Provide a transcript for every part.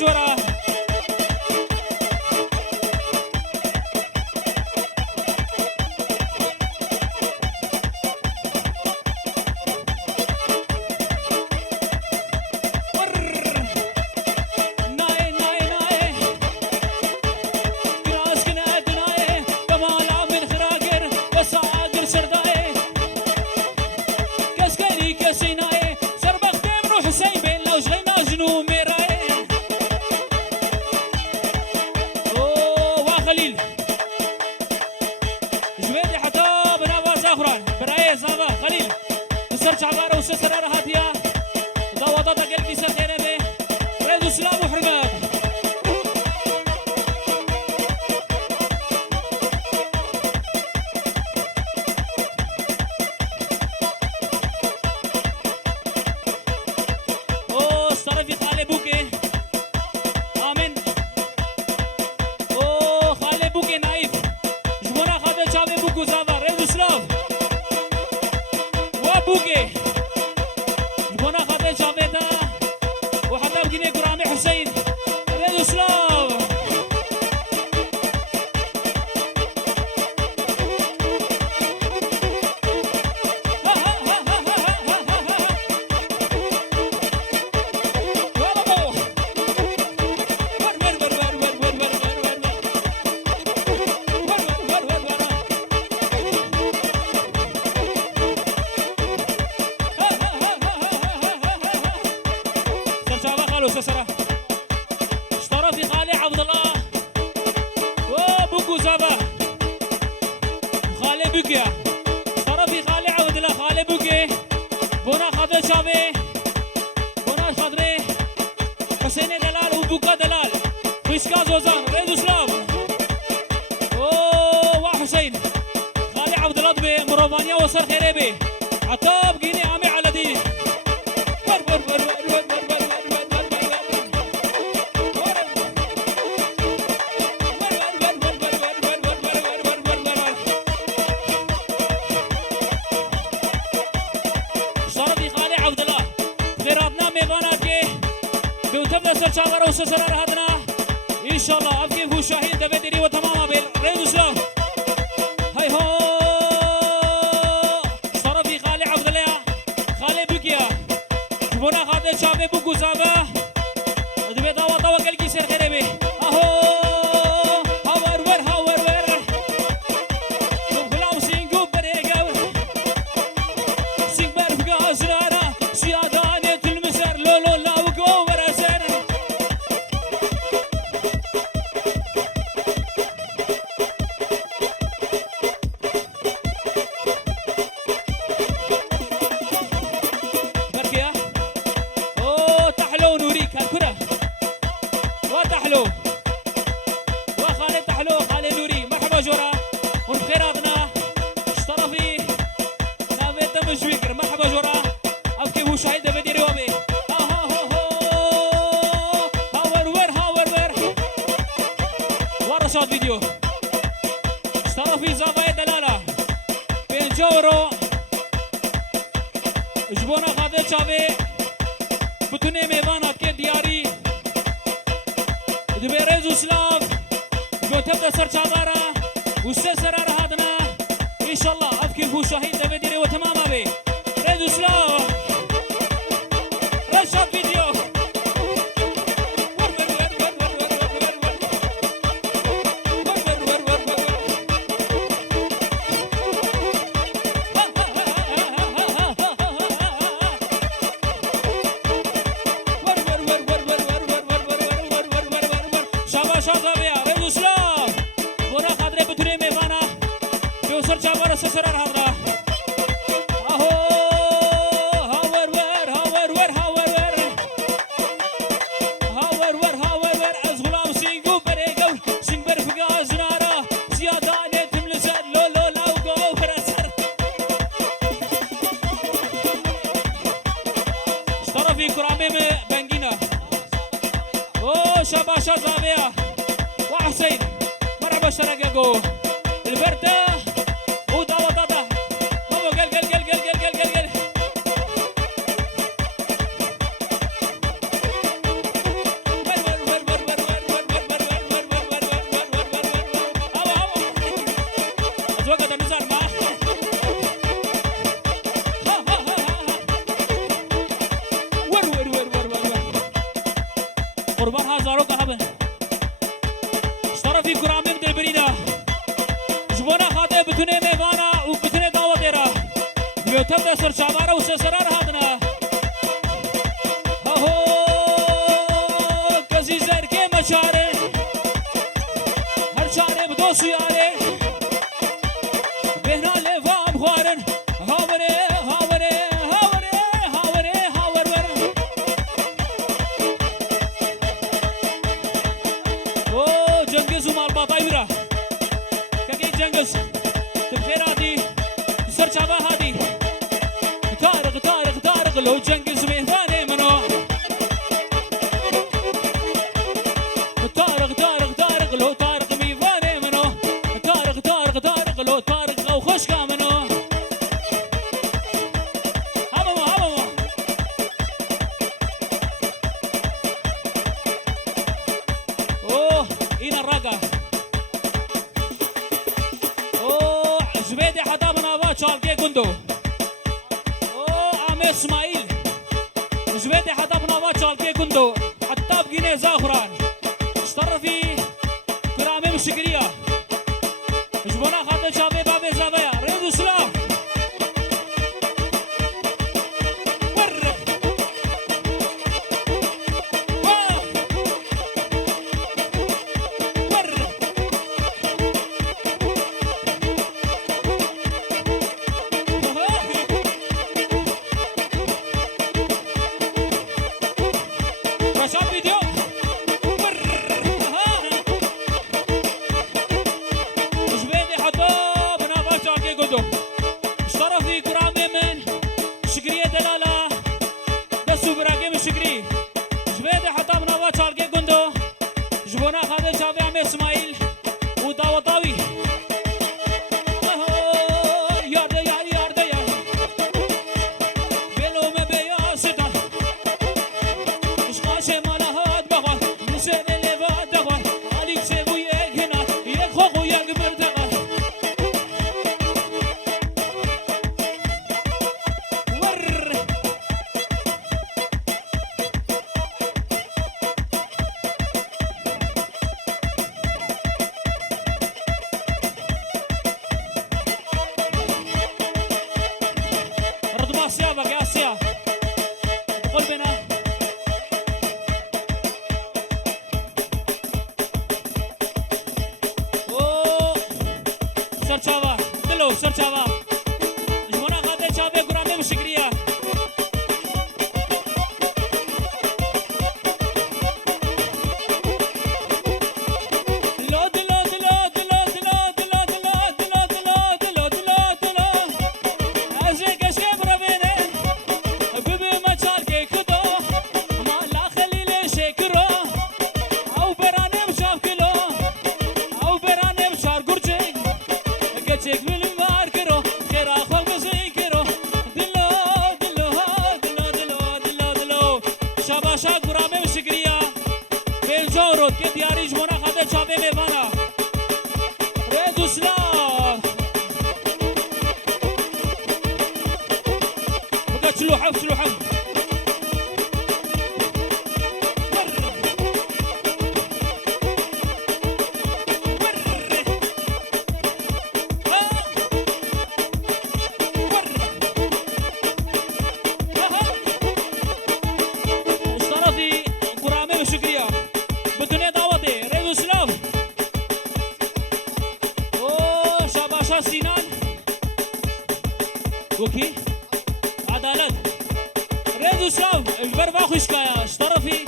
جورا شعبارة وسسرة هاتيا ضوضات قلبي سخيرة به ريد سلام وحرمات اوه استرفي خالي بوكي امين اوه خالي بوكي نايف جبونا خالي شعبي بوكو زافا ريد سلام وبوكي جبونا خاطر شافيتا وحتى بجيني كرامي حسين ريدو سلاو سسرة اشترى في خالي عبد الله وبوكو زابا خالي بوكيا اشترى في خالي عبد الله خالي بوكي بونا خاطر شافي بونا خاطري حسين دلال وبوكا دلال ويسكا زوزان ريدو سلام وحسين خالي عبد الله دبي مروفانيا وصل خيريبي عطاب جيني عامي على دي شاور وسسرار هدنا ان شاء الله ابكي هو شاهين دبدري وتماما بالريد سلام هاي هو صرفي خالي عبد الله خالي بوكيا جبونا خاطر شابي بوكو زابا دبي دوا دوا قلقي سير غريبي اهو هاور ور هاور ور بلاو سينجو بريغاو سينج برفقا زرارة سيادانة المسر لولو لاو جو ورسر وخالد تحلو خالد نوري مرحبا جورا ونخيراتنا اشترفي نافيت مشويكر مرحبا جورا ابكي هو شاهد بدي روبي هاور ور ورشاد فيديو اشترفي زافاي دلالة بين جورو جبونا خاطر شافي بتوني ميوانا كي دياري دبي ريزو سلاف تبدا سر شعبارة وسسرار هادنا ان شاء الله افكي هو شاهين دبديري وتماما بي ريزو سلاف رشاد فيديو سسرار هذا اهو هاور ور از غلام سينجو بريغو سينج برفقا زنارة زيادانة تملسر لولو لاو جو فرسر اشترى في كرامي بنجينا شباشا زابيا وحسين مرحبا شرقاقو البرده هزاروك هبن اشترفي كرامي من البريدة جبونا خاطئ بتوني ميوانا وبتوني دعوة ديرا يوتب سر شعبارة وسسرار هادنا هاهو كزي زركي مشاري هر شاري بدوسو ياري بهنا لفام خوارن هاوري هاوري هاوري هاوري هاورور او جنگز ومال باطايورا كاكي جنگز تبخير هادي سر شعبا هادي طارق طارق طارق لو جنگز مهواني منو طارق طارق طارق لو طارق ميواني منو طارق طارق طارق لو طارق او خشكا منو هبما هبما اوه اين الرقا اوه جبيدي حتى من ابا شالكي كندو اوه اسماعيل جبيدي حتى من ابا شالكي كندو حتى بجيني زاخران اشترفي كرامي مشكرية جبونا خاطر شابي بابي زابيا ريدو سلام ور واو ور رشاب فيديو اشترفي كرامي من شكرية دلالة دسو براقي شكري جبيدي حتى من أبا شاركي كندو جبونا خاطر شافي عمي اسماعيل وداوة طاوي يارده يارده يارده يارده بيلو مبيا ستان اشقاشي مالا هاد بخوان نسيني لباد دخوان عليك سيبو يك هنا يك خوخو يك مرتقى سيابك يا سيا قول بنا اوه سرچاوا دلو سرچاوا جمنا خاطر چاوي قرانه مشكريا شاباشا قرامه مشكريا بيلجورو كي دياري جمنا خاطر چاوي ميوانا ريدو سلام بقى شلوحف شلوحف شكريا بالدنيا دعوتي ريدو سلام اوه شاباشا سينان وكي عدالت ريدو سلام البربا خشكايا اشترفي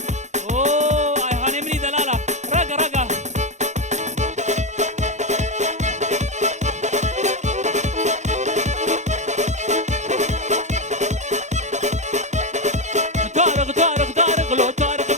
اوه ايهاني مني دلالة رقا رقا طارق طارق طارق لو طارق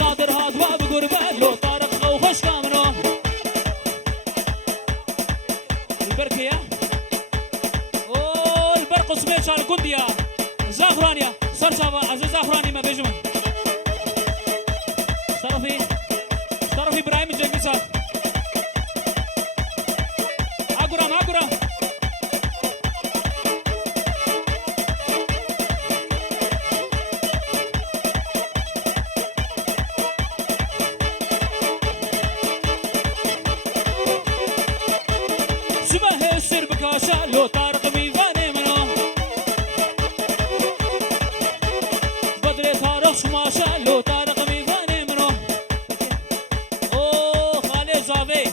نادر هاد بركيا او البرق سميت على الكندية زغرانيا سرشابا عزيز زغراني ما بيجمع اشترفي ابراهيم الجنكسة عقرام سماه السر بكاشا لو طارق ميفاني منو بدري طارق شماشا لو طارق ميفاني منو او خالي زافي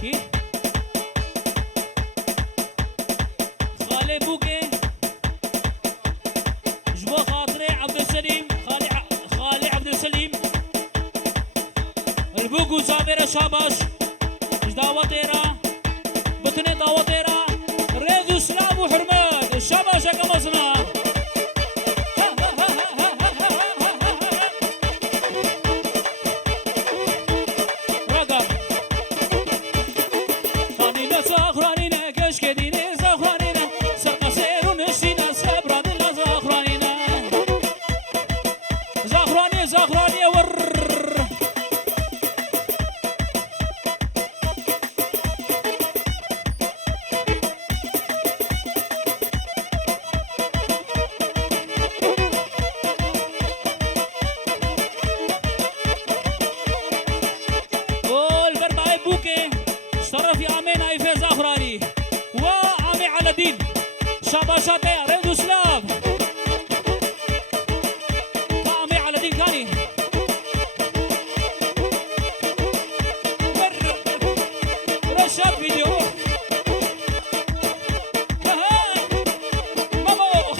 كي خالي بوكي جبو خاطري عبد السليم خالي عبد السليم البوكو زافي رشاباش داوتيرا بتني داوتيرا ريدو سلام وحرمات الشباشة كمصنع رقم خانينا زغرانينا كشكديني زغرانينا سرقا سيرو نشينا سبران الله زغرانينا زغرانيا ور شرفي امين ايفي زغراني وعمي على الدين شباشاتي ريدو سلام عمي على الدين كاني رشاد فيديو مامو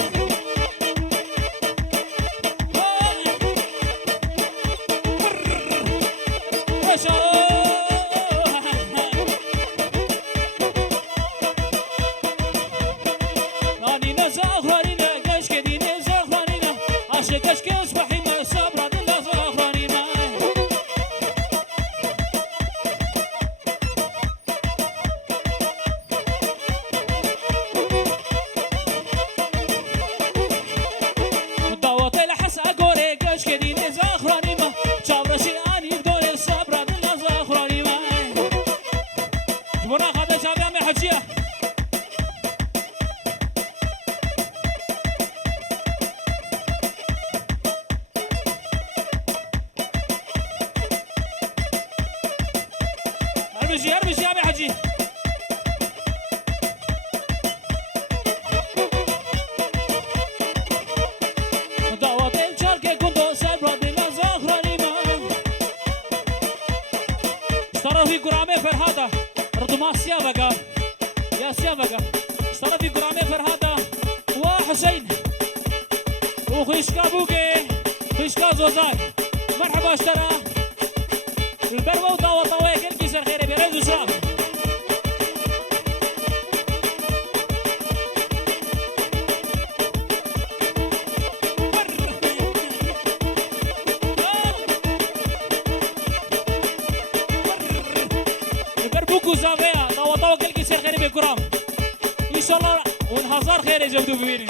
رشاد كشكي اصبحي ما صبر دلا زغرانينا داوت الحس اقوري كشكي ديني زغرانيما شابرشي اني بدوري صبر دلا زغرانيما جبنا هذا جامع محجيه ارمجي يا حجي دعوات الشركة كنتو سبرا دلا زغراني ما اشتروا في قرامي فرهادة رضما سيافقة يا سيافقة اشتروا في قرامي فرهادة وحسين وخيشكا بوكي خيشكا زوزاي مرحبا اشترى البروة ودعوة طوية كل كيسر خيري بيريدو سلام البربوكو زافيا دعوة طوية كل كيسر خيري بكرام إن شاء الله ونهزار خيري جبدو ببيني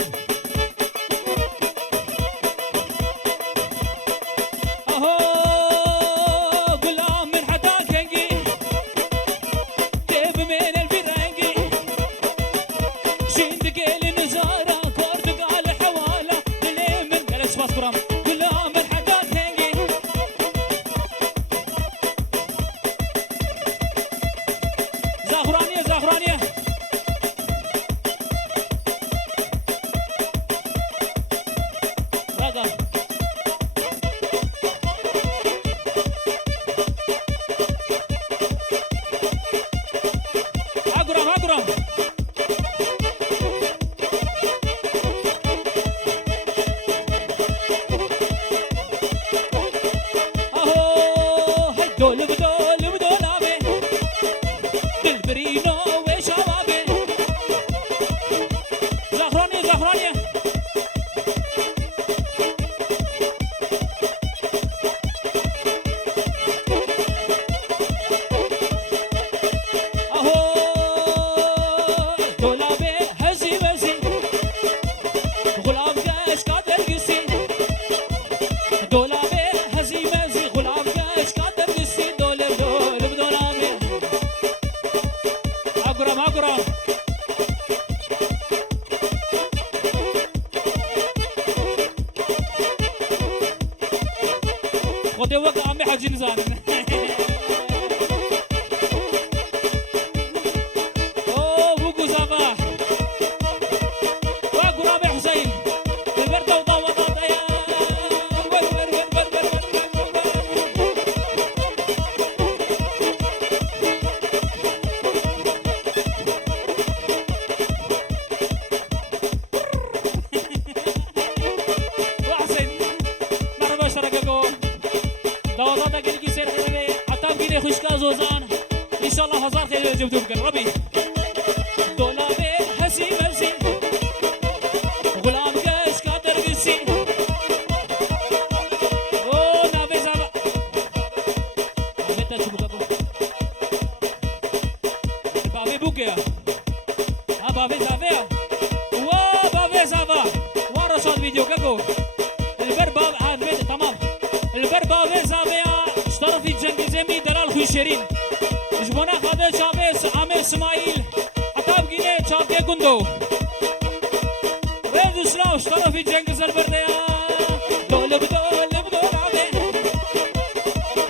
زغرانية حاجة نزانن أوه بوكو زافا وقرابي حسين البردة وضوضات يا ور ور ور ور ور وحسين مرحبا شرككم دوضاتك اللي يصير خير عتاب كده خشكا زوزان ان شاء الله هزار خير جبتوا بك ربي دولابي حسي مسي غلام كاش كاتر قسي او نابي زابا متى تشوفكم بابي بوكيا ها بابي زافيا وا بابي زافا ورا صوت فيديو كاكو البرباب هذا تمام البرباب زافيا اشترى في جنجزمي دلال خوشرين جبنا خاطر شابس عامر اسماعيل عتاب جيني شابي كندو ريد سلاو اشترى في جنجز البرديا دول بدول بدول عبي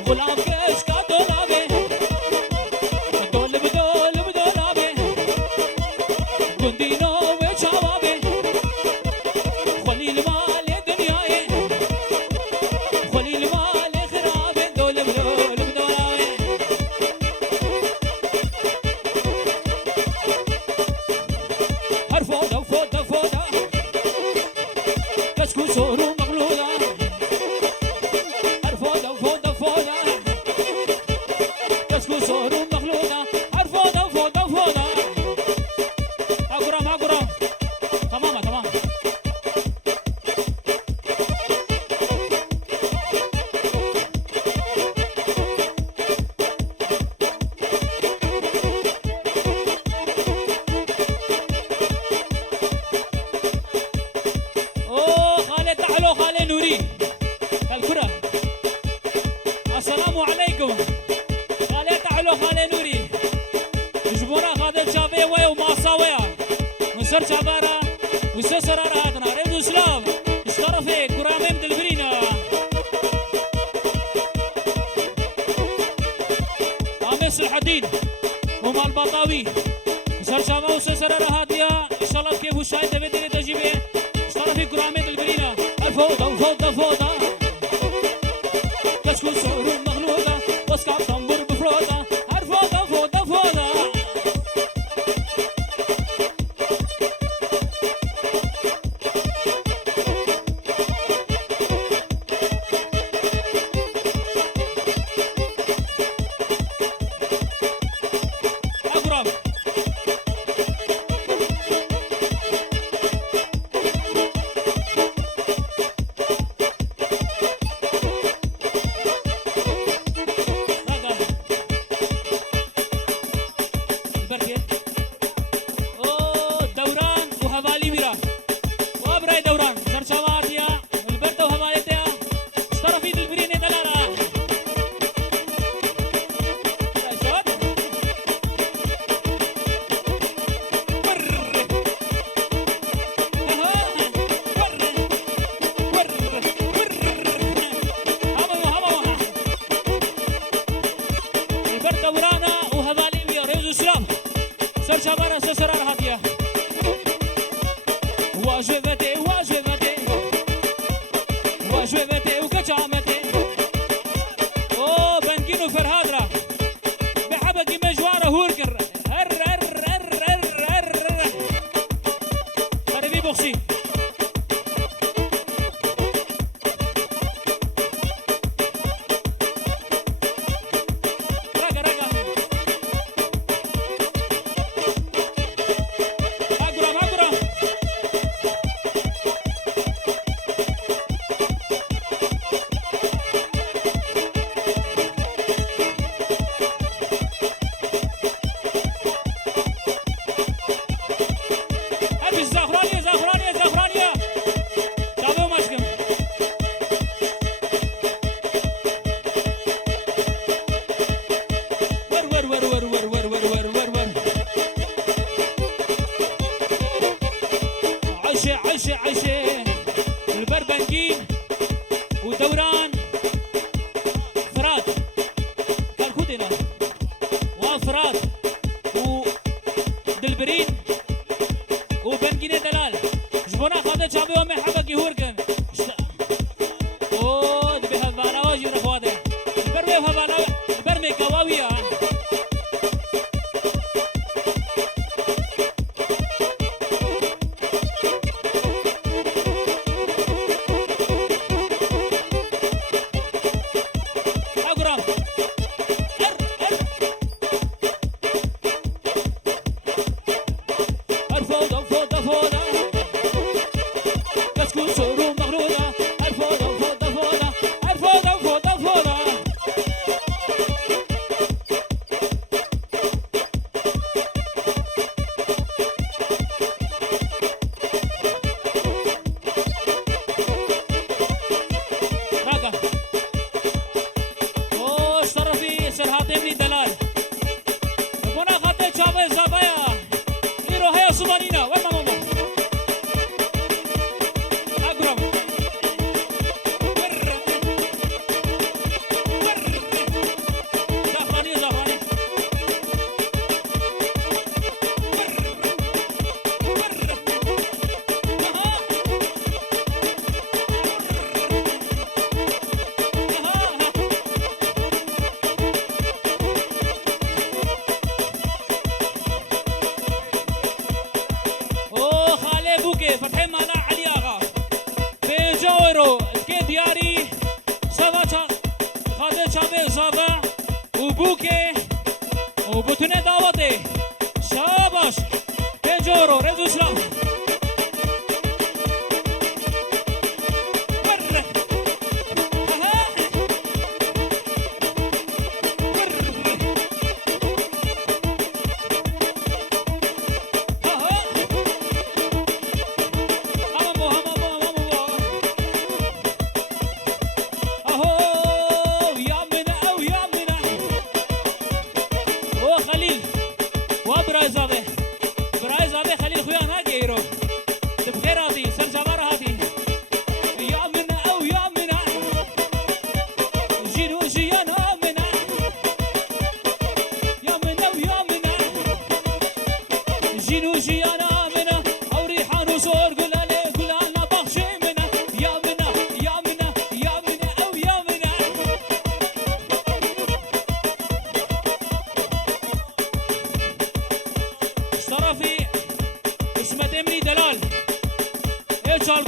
غلام كاش كادول عبي دول بدول بدول عبي كندينو وشابي خليل مال دنياي خليل مال خرابي دول بدول بدول عبي هرفودا فودا فودا كشكو سورو مغلودا هرفودا فودا فودا كشكو سورو مغلودا هرفودا فودا فودا أقرام تمام تمام اوه خالد تعالوا خالد نوري الكرة السلام عليكم خالد تعالوا خالد نوري جبونا خالد شافي ويا وماسا ويا مسر شابارا وسر سرارا هاتنا ريدو سلاف اشترفي كرامي مدلبرينا قامس الحديد ومال البطاوي مسر شابا وسر سرارا هاتيا ان شاء الله كيف وشاي تبدي تجيبه اشترفي كرامي مدلبرينا الفوضى وفوضى فوضى كشكو سورو مغلوطة واسكاب طنبور بفروضة الفوضى فوضى فوضى أقرب فرات و دلبرين وبنجيني دلال جبونا خاطر شعبي وما حبك يهوركن او دبي هفانا واجي رفواده برمي هفانا برمي كواوية فتحي مالا علي آغا بيجاورو كي دياري سافا خاطر شابي زافا وبوكي وبتوني دعوتي شاباش بيجاورو رزو سلام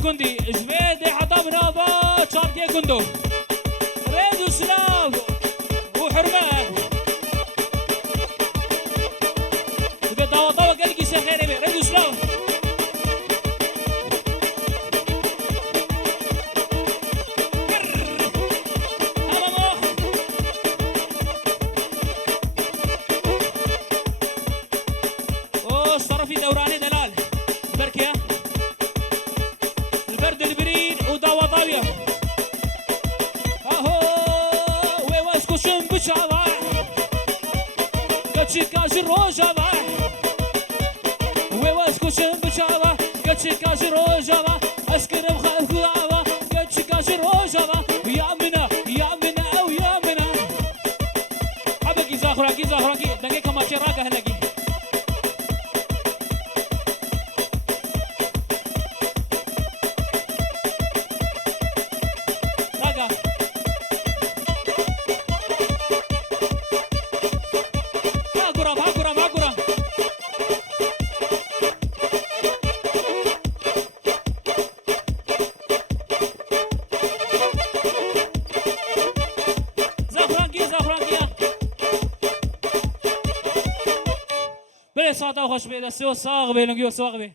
كندي جميدي حطب نابا شاركي كندو ريدو سلاو وحرمات تبي دوا دوا قلقي سخيري بي ريدو سلاو اوه صرفي دوراني دلال بركيا Chicaji rojava, wewas kuchem bchava, Chicaji rojava, askerem khalava, Chicaji rojava, yamina, yamina, او yamina. Abaki zakhranki, zakhranki, dange kamache raga halagi. Raga. بله ساعت خوش بیده سی و ساق به لنگی و ساق به